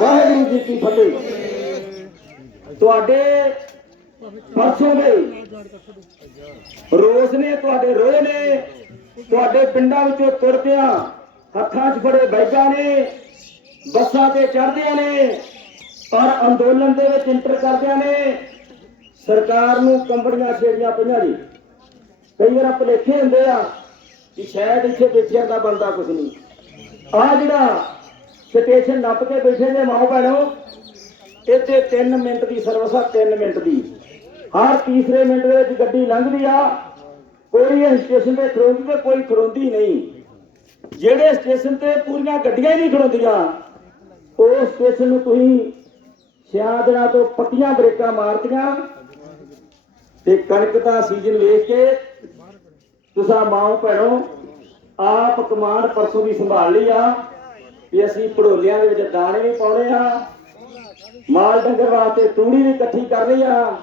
ਵਾਹਿਗੁਰੂ ਜੀ ਕੀ ਫਤਿਹ। ਤੁਹਾਡੇ ਪਰਸੋਂ ਦੇ ਰੋਸ ਨੇ, ਤੁਹਾਡੇ ਰੋਹ ਨੇ, ਤੁਹਾਡੇ ਪਿੰਡਾਂ ਵਿੱਚੋਂ ਤੁਰਦਿਆਂ ਹੱਥਾਂ 'ਚ ਫੜੇ ਬੈਗਾਂ ਨੇ, ਬੱਸਾਂ ਤੇ ਚੜ੍ਹਦਿਆਂ ਨੇ ਔਰ ਅੰਦੋਲਨ ਦੇ ਵਿੱਚ ਇੰਟਰ ਕਰਦਿਆਂ ਨੇ, ਸਰਕਾਰ ਨੂੰ ਕੰਬੜੀਆਂ ਛੇੜੀਆਂ ਪਈਆਂ ਜੀ। ਕਈ ਵਾਰ ਭੁਲੇਖੇ ਹੁੰਦੇ ਆ ਕਿ ਸ਼ਾਇਦ ਇੱਥੇ ਬੈਠਿਆਂ ਦਾ ਬੰਦਾ ਕੁਝ ਨਹੀਂ। ਆ ਜਿਹੜਾ ਸਟੇਸ਼ਨ ਨੱਪ ਕੇ ਬੈਠੇ ਨੇ ਮਾਂ ਭੈਣੋ। ਇੱਥੇ 3 ਮਿੰਟ ਦੀ ਸਰਵਿਸ ਆ 3 ਮਿੰਟ ਦੀ। ਹਰ ਤੀਸਰੇ ਮਿੰਟ ਦੇ ਵਿੱਚ ਗੱਡੀ ਲੰਘਦੀ ਆ। ਕੋਈ ਇਸ ਸਟੇਸ਼ਨ ਤੇ ਖੜੋਂਦੀ ਤੇ ਕੋਈ ਖੜੋਂਦੀ ਨਹੀਂ। ਜਿਹੜੇ ਸਟੇਸ਼ਨ ਤੇ ਪੂਰੀਆਂ ਗੱਡੀਆਂ ਹੀ ਨਹੀਂ ਖੜੋਂਦੀਆਂ ਉਹ ਸਟੇਸ਼ਨ ਨੂੰ ਤੁਸੀਂ ਛਿਆ ਦਿਨਾਂ ਤੋਂ ਪੱਟੀਆਂ ਬ੍ਰੇਕਾਂ ਮਾਰਤੀਆਂ। ਤੇ ਕਣਕ ਦਾ ਸੀਜ਼ਨ ਵੇਖ ਕੇ ਤੁਸੀਂ ਮਾਂ ਭੈਣੋ, ਆਪ ਕਮਾਂਡ ਪਰਸੋਂ ਦੀ ਸੰਭਾਲ ਲਈ ਆ। ਵੀ ਅਸੀਂ ਪੜੋਲਿਆਂ ਦੇ ਵਿੱਚ ਦਾਣੇ ਵੀ ਪਾਉਣੇ ਆ, ਮਾਲ ਡੰਗਰ ਵਾਸਤੇ ਤੂੜੀ ਵੀ ਇਕੱਠੀ ਕਰਨੀ ਆ,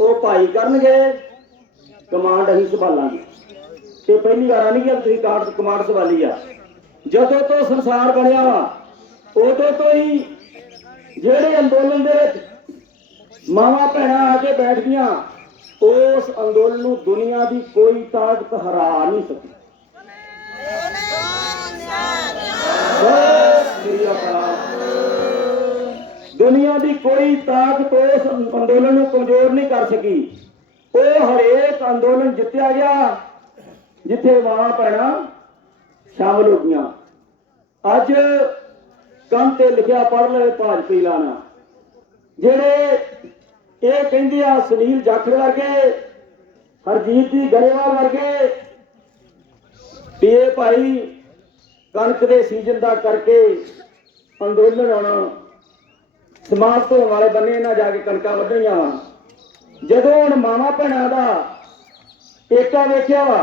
ਉਹ ਭਾਈ ਕਰਨਗੇ, ਕਮਾਂਡ ਅਸੀਂ ਸੰਭਾਲਾਂਗੇ। ਤੇ ਪਹਿਲੀ ਵਾਰ ਨਹੀਂ ਕਿ ਤੁਸੀਂ ਕਾਰਡ ਕਮਾਂਡ ਸੰਭਾਲੀ ਆ। ਜਦੋਂ ਤੋਂ ਸੰਸਾਰ ਬਣਿਆ ਵਾ ਉਦੋਂ ਤੋਂ ਹੀ ਜਿਹੜੇ ਅੰਦੋਲਨ ਦੇ ਵਿੱਚ ਮਾਵਾ ਭੈਣਾਂ ਆ ਕੇ ਬੈਠ ਗਈਆਂ ਉਸ ਅੰਦੋਲਨ ਨੂੰ ਦੁਨੀਆ ਦੀ ਕੋਈ ਤਾਕਤ ਹਰਾ ਨਹੀਂ ਸਕੀ। ਦੁਨੀਆ ਦੀ ਕੋਈ ਤਾਕਤ ਉਸ ਅੰਦੋਲਨ ਨੂੰ ਕਮਜ਼ੋਰ ਨਹੀਂ ਕਰ ਸਕੀ। ਉਹ ਹਰੇਕ ਅੰਦੋਲਨ ਜਿੱਤਿਆ ਗਿਆ, ਜਿੱਥੇ ਮਾਂ ਭੈਣਾਂ ਸ਼ਾਮਲ ਹੋ ਗਈਆਂ। ਅੱਜ ਕੰਨ ਤੇ ਲਿਖਿਆ ਪੜ ਲਵੇ ਭਾਜਪੀ ਲਾਣਾ। ਜਿਹੜੇ ਇਹ ਕਹਿੰਦੇ ਆ ਸੁਨੀਲ ਜਾਖੜ ਵਰਗੇ, ਹਰਜੀਤ ਦੀ ਗਰੇਵਾਲ ਵਰਗੇ ਵੀ ਭਾਈ ਕਣਕ ਦੇ ਸੀਜ਼ਨ ਦਾ ਕਰਕੇ ਅੰਦੋਲਨ ਆਉਣਾ, ਸਮਾਜ ਤੋਂ ਵਾਲੇ ਬੰਨੇ ਇਹਨਾਂ ਜਾ ਕੇ ਕਣਕਾਂ ਵੱਢਣੀਆਂ ਵਾ। ਜਦੋਂ ਹੁਣ ਮਾਵਾ ਭੈਣਾਂ ਦਾ ਏਕਾ ਵੇਖਿਆ ਵਾ,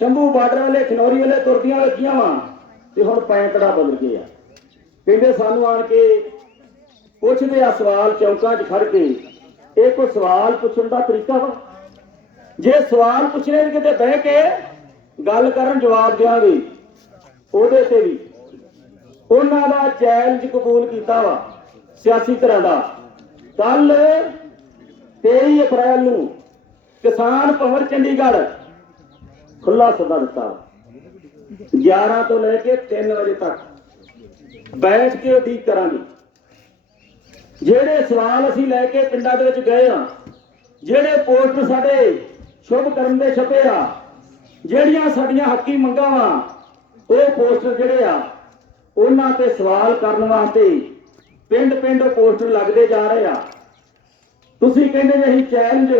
ਸ਼ੰਭੂ ਬਾਰਡਰ ਵਾਲੇ, ਖਨੌਰੀ ਵਾਲੇ, ਤੁਰਦੀਆਂ ਵੇਖੀਆਂ ਵਾ, ਤੇ ਹੁਣ ਪੈਂਕੜਾ ਬਦਲ ਗਿਆ। ਕਹਿੰਦੇ ਸਾਨੂੰ ਆਣ ਕੇ ਪੁੱਛਦੇ ਆ ਸਵਾਲ ਚੌਂਕਾਂ 'ਚ ਖੜ ਕੇ, ਇਹ ਕੋਈ ਸਵਾਲ ਪੁੱਛਣ ਦਾ ਤਰੀਕਾ ਵਾ? ਜੇ ਸਵਾਲ ਪੁੱਛਣੇ ਕਿਤੇ ਬਹਿ ਕੇ ਗੱਲ ਕਰਨ ਜਵਾਬ ਦਿਆਂਗੇ। ਉਹਦੇ ਤੇ ਵੀ। ਉਹਨਾਂ ਦਾ ਚੈਲੰਜ ਕਬੂਲ ਕੀਤਾ ਵਾ, ਸਿਆਸੀ ਤਰ੍ਹਾਂ ਦਾ। ਕੱਲ 23 ਅਪ੍ਰੈਲ ਨੂੰ ਕਿਸਾਨ ਭਵਨ ਚੰਡੀਗੜ੍ਹ ਖੁੱਲਾ ਸੱਦਾ ਦਿੱਤਾ। ਵਾ। 11 ਤੋਂ ਲੈ ਕੇ 3 ਵਜੇ ਤੱਕ ਬੈਠ ਕੇ ਉਡੀਕ ਕਰਾਂਗੇ। ਜਿਹੜੇ ਸਵਾਲ ਅਸੀਂ ਲੈ ਕੇ ਪਿੰਡਾਂ ਦੇ ਵਿੱਚ ਗਏ ਆ ਜਿਹੜੇ ਪੋਸਟ ਸਾਡੇ ਸ਼ੁਭ ਕਰਨ ਦੇ ਛਪੇ ਆ, ਜਿਹੜੀਆਂ ਸਾਡੀਆਂ ਹੱਕੀ ਮੰਗਾਂ ਵਾ ਉਹ ਪੋਸਟਰ ਜਿਹੜੇ ਆ, ਉਹਨਾਂ ਤੇ ਸਵਾਲ ਕਰਨ ਵਾਸਤੇ ਪਿੰਡ ਪਿੰਡ ਪੋਸਟਰ ਲੱਗਦੇ ਜਾ ਰਹੇ ਆ। ਤੁਸੀਂ ਕਹਿੰਦੇ ਜੀ ਅਸੀਂ ਚੈਲੰਜ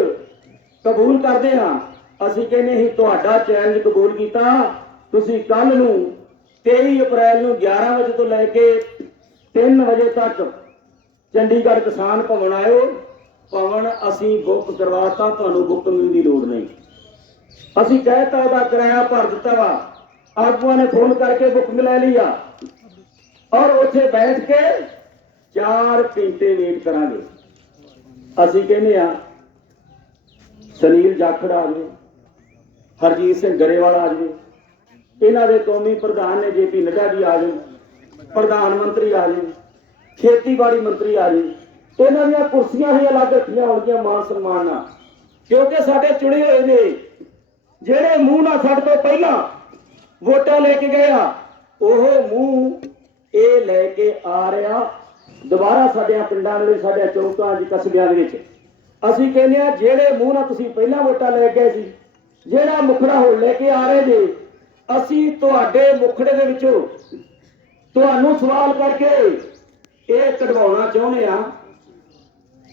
ਕਬੂਲ ਕਰਦੇ ਹਾਂ। ਅਸੀਂ ਕਹਿੰਦੇ ਅਸੀਂ ਤੁਹਾਡਾ ਚੈਲੰਜ ਕਬੂਲ ਕੀਤਾ। ਤੁਸੀਂ ਕੱਲ ਨੂੰ 23 ਅਪ੍ਰੈਲ ਨੂੰ 11 ਵਜੇ ਤੋਂ ਲੈ ਕੇ 3 ਵਜੇ ਤੱਕ ਚੰਡੀਗੜ੍ਹ ਕਿਸਾਨ ਭਵਨ ਆਇਓ। ਭਵਨ ਅਸੀਂ ਬੁੱਕ ਕਰਵਾਤਾ, ਤੁਹਾਨੂੰ ਬੁੱਕ ਮਿਲਣ ਦੀ ਲੋੜ ਨਹੀਂ। ਅਸੀਂ ਕਹਿਤਾ ਉਹਦਾ ਕਿਰਾਇਆ ਭਰ ਦਿੱਤਾ ਵਾ। ਆਗੂਆਂ ਨੇ ਫੋਨ ਕਰਕੇ ਬੁਕਿੰਗ ਲੈ ਲਈ ਆ ਔਰ ਉੱਥੇ ਬੈਠ ਕੇ 4 ਘੰਟੇ ਵੇਟ ਕਰਾਂਗੇ। ਅਸੀਂ ਕਹਿੰਦੇ ਆ ਸੁਨੀਲ ਜਾਖੜ ਆ ਜਾਵੇ, ਹਰਜੀਤ ਸਿੰਘ ਗਰੇਵਾਲ ਆ ਜਾਵੇ, ਇਹਨਾਂ ਦੇ ਕੌਮੀ ਪ੍ਰਧਾਨ ਨੇ ਜੇਪੀ ਨੱਡਾ ਜੀ ਆ ਜਾਵੇ ਪ੍ਰਧਾਨ ਮੰਤਰੀ ਆ ਜਾਵੇ ਖੇਤੀਬਾੜੀ ਮੰਤਰੀ ਆ ਜਾਵੇ ਇਹਨਾਂ ਦੀਆਂ ਕੁਰਸੀਆਂ ਹੀ ਅਲੱਗ ਰੱਖੀਆਂ ਹੋਣਗੀਆਂ ਮਾਨ ਸਨਮਾਨ ਨਾਲ। ਕਿਉਂਕਿ ਸਾਡੇ ਚੁਣੇ ਹੋਏ ਨੇ, ਜਿਹੜੇ ਮੂੰਹ ਨਾਲ ਸਾਡੇ ਤੋਂ ਪਹਿਲਾਂ ਵੋਟਾਂ ਲੈ ਕੇ ਗਏ ਆ। ਉਹ ਮੂੰਹ ਇਹ ਲੈ ਕੇ ਆ ਰਿਹਾ ਦੁਬਾਰਾ ਸਾਡੇ ਪਿੰਡਾਂ ਦੇ ਵਿੱਚ ਸਾਡੇ ਚੌਕਾਂ ਦੇ ਕਸਬਿਆਂ ਦੇ ਵਿੱਚ। ਅਸੀਂ ਕਹਿੰਦੇ ਆ, ਜਿਹੜੇ ਮੂੰਹ ਨਾਲ ਤੁਸੀਂ ਪਹਿਲਾਂ ਵੋਟਾਂ ਲੈ ਗਏ ਸੀ, ਜਿਹੜਾ ਮੁਖੜਾ ਹੁਣ ਲੈ ਕੇ ਆ ਰਹੇ ਨੇ, ਅਸੀਂ ਤੁਹਾਡੇ ਮੁਖੜੇ ਦੇ ਵਿੱਚੋਂ ਤੁਹਾਨੂੰ ਸਵਾਲ ਕਰਕੇ ਇਹ ਕਢਵਾਉਣਾ ਚਾਹੁੰਦੇ ਆ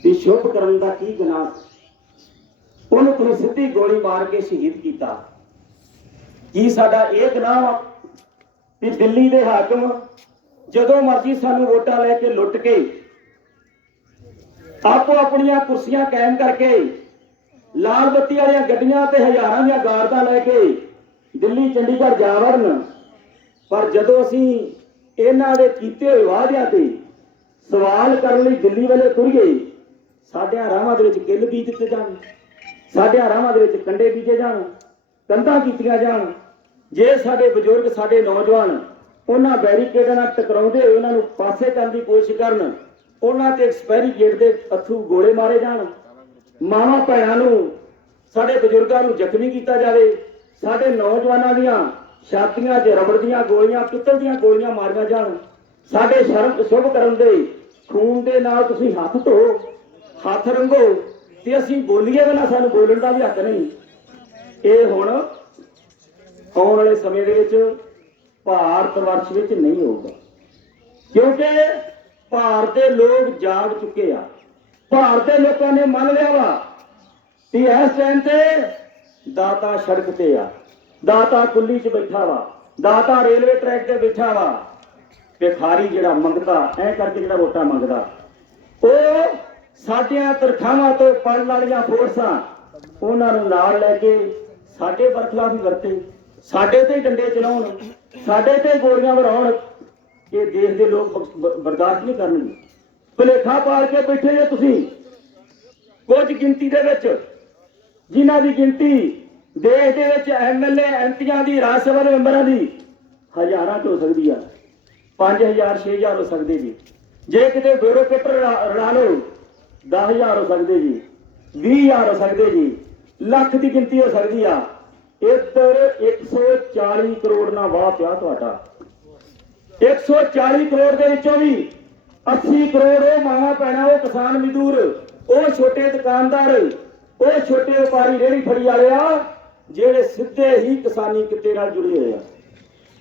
ਕਿ ਸ਼ੁਭ ਕਰਨ ਦਾ ਕੀ ਗੁਨਾਹ ਉਹਨੂੰ ਤੁਸੀਂ ਸਿੱਧੀ ਗੋਲੀ ਮਾਰ ਕੇ ਸ਼ਹੀਦ ਕੀਤਾ। ਕੀ ਸਾਡਾ ਇਹ ਗੁਨਾਹ ਵਾ? ਕਿ ਦਿੱਲੀ ਦੇ ਹਾਕਮ ਜਦੋਂ ਮਰਜ਼ੀ ਸਾਨੂੰ ਵੋਟਾਂ ਲੈ ਕੇ ਲੁੱਟ ਕੇ ਆਪੋ ਆਪਣੀਆਂ ਕੁਰਸੀਆਂ ਕਾਇਮ ਕਰਕੇ ਲਾਲ ਬੱਤੀ ਵਾਲੀਆਂ ਗੱਡੀਆਂ ਤੇ ਹਜ਼ਾਰਾਂ ਦੀਆਂ ਗਾਰਦਾਂ ਲੈ ਕੇ ਦਿੱਲੀ, ਚੰਡੀਗੜ੍ਹ ਜਾ ਵੜਨ। ਪਰ ਜਦੋਂ ਅਸੀਂ ਇਹਨਾਂ ਦੇ ਕੀਤੇ ਹੋਏ ਵਾਅਦਿਆਂ ਤੇ ਸਵਾਲ ਕਰਨ ਲਈ ਦਿੱਲੀ ਵੱਲੇ ਤੁਰੀਏ ਸਾਡਿਆਂ ਰਾਹਾਂ ਦੇ ਵਿੱਚ ਗਿੱਲ ਬੀਜ ਦਿੱਤੇ ਜਾਣ, ਸਾਡਿਆਂ ਰਾਹਾਂ ਦੇ ਵਿੱਚ ਕੰਡੇ ਬੀਜੇ ਜਾਣ, ਕੰਧਾਂ ਕੀਤੀਆਂ ਜਾਣ ਜੇ ਸਾਡੇ ਬਜ਼ੁਰਗ, ਸਾਡੇ ਨੌਜਵਾਨ ਉਹਨਾਂ ਬੈਰੀਕੇਡਾਂ ਨਾਲ ਟਕਰਾਉਂਦੇ ਹੋਏ ਉਹਨਾਂ ਨੂੰ ਪਾਸੇ ਕਰਨ ਦੀ ਕੋਸ਼ਿਸ਼ ਕਰਨ, ਉਹਨਾਂ ਤੇ ਐਕਸਪਾਇਰੀ ਗੇਟ ਦੇ ਅਥਰੂ ਗੋਲੇ ਮਾਰੇ ਜਾਣ, ਮਾਵਾਂ ਭੈਣਾਂ ਨੂੰ, ਸਾਡੇ ਬਜ਼ੁਰਗਾਂ ਨੂੰ ਜ਼ਖਮੀ ਕੀਤਾ ਜਾਵੇ, ਸਾਡੇ ਨੌਜਵਾਨਾਂ ਦੀਆਂ ਛਾਤੀਆਂ 'ਚ ਰਬੜ ਦੀਆਂ ਗੋਲੀਆਂ, ਪਿੱਤਲ ਦੀਆਂ ਗੋਲੀਆਂ ਮਾਰੀਆਂ ਜਾਣ, ਸਾਡੇ ਸ਼ਰਮ, ਸ਼ੁਭ ਕਰਨ ਦੇ ਖੂਨ ਦੇ ਨਾਲ ਤੁਸੀਂ ਹੱਥ ਧੋ, ਹੱਥ ਰੰਗੋ ਤੇ ਅਸੀਂ ਬੋਲੀਏ ਬਿਨਾ ਸਾਨੂੰ ਬੋਲਣ ਦਾ ਵੀ ਹੱਕ ਨਹੀਂ। ਇਹ ਹੁਣ ਆਉਣ ਵਾਲੇ ਸਮੇਂ ਦੇ ਵਿੱਚ ਭਾਰਤ ਵਰਸ਼ ਵਿੱਚ ਨਹੀਂ ਹੋਊਗਾ। ਕਿਉਂਕਿ ਭਾਰਤ ਦੇ ਲੋਕ ਜਾਗ ਚੁੱਕੇ ਆ। ਭਾਰਤ ਦੇ ਲੋਕਾਂ ਨੇ ਮੰਨ ਲਿਆ ਵਾ ਕਿ ਇਸ ਟਾਈਮ ਤੇ ਦਾਤਾ ਸੜਕ ਤੇ ਆ। ਦਾਤਾ ਕੁੱਲੀ 'ਚ ਬੈਠਾ ਵਾ। ਦਾਤਾ ਰੇਲਵੇ ਟਰੈਕ ਤੇ ਬੈਠਾ ਵਾ। ਭਿਖਾਰੀ ਜਿਹੜਾ ਮੰਗਦਾ, ਐ ਕਰਕੇ ਜਿਹੜਾ ਵੋਟਾਂ ਮੰਗਦਾ, ਉਹ ਸਾਡੀਆਂ ਤਰਖਾਵਾਂ ਤੋਂ ਪੜਨ ਵਾਲੀਆਂ ਫੋਰਸਾਂ ਉਹਨਾਂ ਨੂੰ ਨਾਲ ਲੈ ਕੇ ਸਾਡੇ ਵਰਖਲਾ ਵੀ ਵਰਤੇ। ਸਾਡੇ ਤੇ ਡੰਡੇ ਚਲਾਉਣ, ਸਾਡੇ ਤੇ ਗੋਲੀਆਂ ਵਰਾਉਣ, ਇਹ ਦੇਸ਼ ਦੇ ਲੋਕ ਬਰਦਾਸ਼ਤ ਨਹੀਂ ਕਰਨਗੇ। ਭੁਲੇਖਾ ਪਾਲ ਕੇ ਬੈਠੇ ਜੇ ਤੁਸੀਂ, ਕੁਝ ਗਿਣਤੀ ਦੇ ਵਿੱਚ, ਜਿਨ੍ਹਾਂ ਦੀ ਗਿਣਤੀ ਦੇਸ਼ ਦੇ ਵਿੱਚ ਐਮਐਲਏ ਐਮਪੀਆਂ ਦੀ, ਰਾਜ ਸਭਾ ਦੇ ਮੈਂਬਰਾਂ ਦੀ, ਹਜ਼ਾਰਾਂ ਚ ਹੋ ਸਕਦੀ ਆ 5000 6000 ਹੋ ਸਕਦੇ ਜੀ। ਜੇ ਕਿਤੇ ਬਿਊਰੋਕਰੇਟ ਰਲਾ ਲਓ 10000 ਹੋ ਸਕਦੇ ਜੀ 20000 ਹੋ ਸਕਦੇ ਜੀ, ਲੱਖ ਦੀ ਗਿਣਤੀ ਹੋ ਸਕਦੀ ਆ। ਇੱਧਰ 140 ਕਰੋੜ ਨਾਲ ਵਾਹ ਪਿਆ ਤੁਹਾਡਾ। 140 ਕਰੋੜ ਦੇ ਵਿੱਚੋਂ ਵੀ 80 ਕਰੋੜ ਉਹ ਮਾਵਾ ਪੈਣਾ ਉਹ ਕਿਸਾਨ ਮਜ਼ਦੂਰ, ਉਹ ਛੋਟੇ ਦੁਕਾਨਦਾਰ, ਉਹ ਛੋਟੇ ਵਪਾਰੀ ਰੇਹੜੀ ਫੜੀ ਵਾਲੇ ਜਿਹੜੇ ਸਿੱਧੇ ਹੀ ਕਿਸਾਨੀ ਕਿੱਤੇ ਨਾਲ ਜੁੜੇ ਹੋਏ ਆ।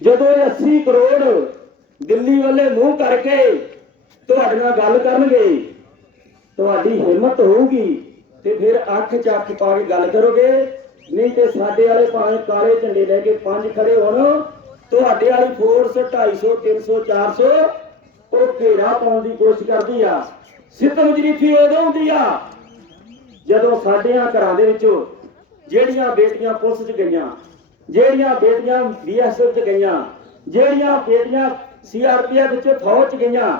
ਜਦੋਂ ਇਹ 80 ਕਰੋੜ ਦਿੱਲੀ ਵੱਲੇ ਮੂੰਹ ਕਰਕੇ ਤੁਹਾਡੇ ਨਾਲ ਗੱਲ ਕਰਨਗੇ, ਤੁਹਾਡੀ ਹਿੰਮਤ ਹੋਊਗੀ ਤੇ ਫਿਰ ਅੱਖ ਚ ਪਾ ਕੇ ਗੱਲ ਕਰੋਗੇ ਨਹੀਂ ਤੇ ਸਾਡੇ ਵਾਲੇ ਭਾਵੇਂ ਕਾਲੇ ਝੰਡੇ ਲੈ ਕੇ ਪੰਜ ਖੜੇ ਹੋਣ, ਤੁਹਾਡੇ ਵਾਲੀ ਫੋਰਸ 250 300 400 ਉਹ ਘੇਰਾ ਪਾਉਣ ਦੀ ਕੋਸ਼ਿਸ਼ ਕਰਦੀ ਆ। ਸਿੱਤਮ ਜਰੀਫੀ ਉਦੋਂ ਹੁੰਦੀ ਆ, ਜਦੋਂ ਸਾਡਿਆਂ ਘਰਾਂ ਦੇ ਵਿੱਚੋਂ ਜਿਹੜੀਆਂ ਬੇਟੀਆਂ ਪੁਲਿਸ 'ਚ ਗਈਆਂ, ਜਿਹੜੀਆਂ ਬੇਟੀਆਂ ਬੀਐਸਐਫ 'ਚ ਗਈਆਂ, ਜਿਹੜੀਆਂ ਬੇਟੀਆਂ ਸੀਆਰਪੀਐਫ ਵਿੱਚ ਫੌਜ 'ਚ ਗਈਆਂ,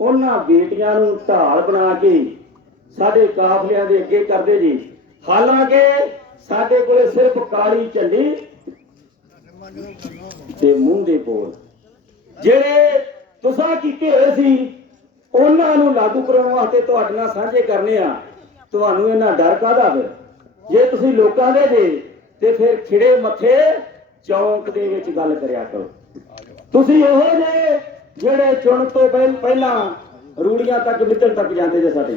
ਉਹਨਾਂ ਬੇਟੀਆਂ ਨੂੰ ਢਾਲ ਬਣਾ ਕੇ ਸਾਡੇ ਕਾਫਲਿਆਂ ਦੇ ਅੱਗੇ ਕਰਦੇ ਜੀ। ਹਾਲਾਂਕਿ ਸਾਡੇ ਕੋਲੇ ਸਿਰਫ ਕਾਲੀ ਝੰਡੀ ਤੇ ਮੂੰਹ ਦੇ ਬੋਲ। ਜਿਹੜੇ ਤੁਸਾਂ ਕੀਤੇ ਹੋਏ ਸੀ, ਉਹਨਾਂ ਨੂੰ ਲਾਗੂ ਕਰਾਉਣ ਵਾਸਤੇ ਤੁਹਾਡੇ ਨਾਲ ਸਾਂਝੇ ਕਰਨੇ ਆ। ਤੁਹਾਨੂੰ ਇਹਨਾਂ ਡਰ ਕਾਹਦਾ ਫਿਰ? ਜੇ ਤੁਸੀਂ ਲੋਕਾਂ ਦੇ ਜੇ, ਤੇ ਫਿਰ ਖਿੜੇ ਮੱਥੇ ਚੌਂਕ ਦੇ ਵਿੱਚ ਗੱਲ ਕਰਿਆ ਕਰੋ। ਤੁਸੀਂ ਉਹ ਜੇ ਜਿਹੜੇ ਚੁਣ ਤੋਂ ਪਹਿਲਾਂ ਰੂੜੀਆਂ ਤੱਕ, ਮਿੱਤਰ ਤੱਕ ਜਾਂਦੇ ਜੇ ਸਾਡੇ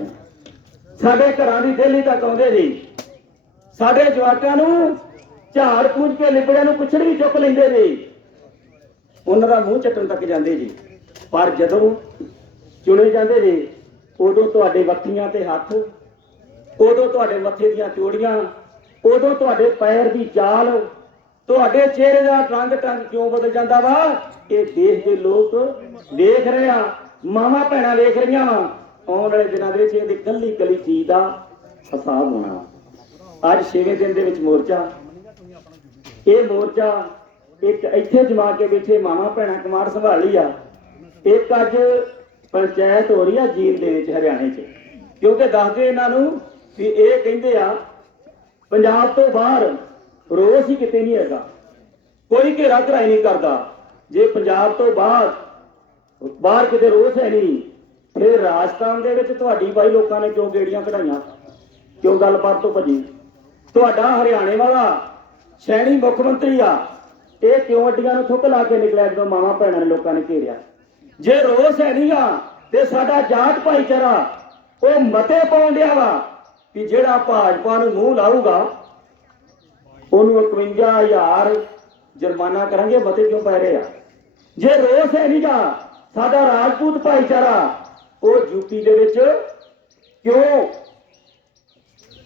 ਸਾਡੇ ਘਰਾਂ ਦੀ ਦਿੱਲੀ ਤੱਕ ਆਉਂਦੇ ਜੀ। ਸਾਡੇ ਜਵਾਕਾਂ ਨੂੰ ਝਾੜ ਪੂਜ ਕੇ ਲਿਬੜਿਆਂ ਨੂੰ ਕੁਛੜ ਵੀ ਚੁੱਕ ਲੈਂਦੇ ਜੀ ਉਹਨਾਂ ਦਾ ਮੂੰਹ ਚੱਟਣ ਤੱਕ ਜਾਂਦੇ ਜੀ। ਪਰ ਜਦੋਂ ਚੁਣੇ ਜਾਂਦੇ ਜੀ ਉਦੋਂ ਤੁਹਾਡੇ ਵੱਖੀਆਂ ਤੇ ਹੱਥ, ਉਦੋਂ ਤੁਹਾਡੇ ਮੱਥੇ ਦੀਆਂ ਚੋੜੀਆਂ, ਉਦੋਂ ਤੁਹਾਡੇ ਪੈਰ ਦੀ ਚਾਲ ਤੁਹਾਡੇ ਚਿਹਰੇ ਦਾ ਰੰਗ ਟੰਗ ਕਿਉਂ ਬਦਲ ਜਾਂਦਾ ਵਾ? ਇਹ ਦੇਸ਼ ਦੇ ਲੋਕ ਦੇਖ ਰਹੇ ਆ, ਮਾਵਾਂ ਭੈਣਾਂ ਵੇਖ ਰਹੀਆਂ ਵਾ। ਆਉਣ ਵਾਲੇ ਦਿਨਾਂ ਦੇ ਵਿੱਚ ਇਹਦੀ ਕੱਲੀ ਕੱਲੀ ਚੀਜ਼ ਦਾ ਹਿਸਾਬ ਹੋਣਾ। ਅੱਜ 6ਵੇਂ ਦਿਨ ਦੇ ਵਿੱਚ ਮੋਰਚਾ। ਇਹ ਮੋਰਚਾ ਇੱਕ ਇੱਥੇ ਜਮਾ ਕੇ ਬੈਠੇ ਮਾਵਾਂ ਭੈਣਾਂ ਕੁਮਾਰ ਸੰਭਾਲੀ ਆ। ਇੱਕ ਅੱਜ ਪੰਚਾਇਤ ਹੋ ਰਹੀ ਆ ਜੀਲ ਦੇ ਵਿੱਚ ਹਰਿਆਣੇ 'ਚ। ਕਿਉਂਕਿ ਦੱਸਦੇ ਇਹਨਾਂ ਨੂੰ ਵੀ ਇਹ ਕਹਿੰਦੇ ਆ, ਪੰਜਾਬ ਤੋਂ ਬਾਹਰ ਰੋਸ ਹੀ ਕਿਤੇ ਨਹੀਂ ਹੈਗਾ। ਕੋਈ ਘੇਰਾ ਘਰਾਈ ਨਹੀਂ ਕਰਦਾ। ਜੇ ਪੰਜਾਬ ਤੋਂ ਬਾਹਰ ਬਾਹਰ ਕਿਤੇ ਰੋਸ ਹੈ ਨਹੀਂ, ਫਿਰ ਰਾਜਸਥਾਨ ਦੇ ਵਿੱਚ ਤੁਹਾਡੀ ਬਾਈ ਲੋਕਾਂ ਨੇ ਕਿਉਂ ਗੇੜੀਆਂ ਕਢਾਈਆਂ? ਕਿਉਂ ਗੱਲਬਾਤ ਤੋਂ ਭੱਜੀ? ਤੁਹਾਡਾ ਹਰਿਆਣੇ ਵਾਲਾ ਸ਼ੈਣੀ ਮੁੱਖ ਮੰਤਰੀ ਆ, ਇਹ ਕਿਉਂ ਅੱਡੀਆਂ ਨੂੰ ਥੁੱਕ ਲਾ ਕੇ ਨਿਕਲਿਆ ਜਦੋਂ ਮਾਵਾਂ ਭੈਣਾਂ ਨੇ ਲੋਕਾਂ ਨੇ ਘੇਰਿਆ? ਜੇ ਰੋਸ ਹੈ ਨਹੀਂਗਾ ਤੇ ਸਾਡਾ ਜਾਟ ਭਾਈਚਾਰਾ ਉਹ ਮਤੇ ਪਾਉਣ ਡਿਆ ਵਾ ਕਿ ਜਿਹੜਾ ਭਾਜਪਾ ਨੂੰ ਮੂੰਹ ਲਾਊਗਾ, ਉਹਨੂੰ 51000 ਜੁਰਮਾਨਾ ਕਰਾਂਗੇ, ਮਤੇ ਕਿਉਂ ਪੈ ਰਹੇ ਆ? ਜੇ ਰੋਸ ਹੈ ਨਹੀਂਗਾ ਸਾਡਾ ਰਾਜਪੂਤ ਭਾਈਚਾਰਾ ਉਹ ਯੂਪੀ ਦੇ ਵਿੱਚ ਕਿਉਂ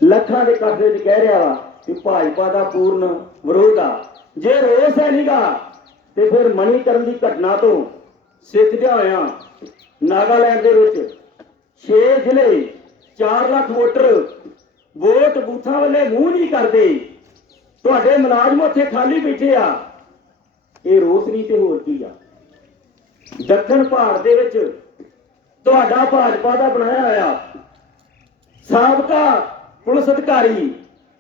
ਲੱਖਾਂ ਦੇ ਕਬਜ਼ੇ 'ਚ ਕਹਿ ਰਿਹਾ ਵਾ ਕਿ ਭਾਜਪਾ ਦਾ ਪੂਰਨ ਵਿਰੋਧ ਆ। ਜੇ ਰੋਸ ਹੈ ਨਹੀਂਗਾ ਤੇ ਫਿਰ ਮਣੀਕਰਨ ਦੀ ਘਟਨਾ ਤੋਂ ਸਿੱਖਦਿਆਂ ਹੋਇਆ ਨਾਗਾਲੈਂਡ ਦੇ ਵਿੱਚ 6 ਜ਼ਿਲ੍ਹੇ 4 ਲੱਖ ਵੋਟਰ ਵੋਟ ਬੂਥਾਂ ਵੱਲੇ ਮੂੰਹ ਨਹੀਂ ਕਰਦੇ। ਤੁਹਾਡੇ ਮੁਲਾਜ਼ਮ ਉੱਥੇ ਖਾਲੀ ਬੈਠੇ ਆ। ਇਹ ਰੋਸ ਨਹੀਂ ਤੇ ਹੋਰ ਕੀ ਆ? ਦੱਖਣ ਭਾਰਤ ਦੇ ਵਿੱਚ ਤੁਹਾਡਾ ਭਾਜਪਾ ਦਾ ਬਣਾਇਆ ਹੋਇਆ ਸਾਬਕਾ ਪੁਲਿਸ ਅਧਿਕਾਰੀ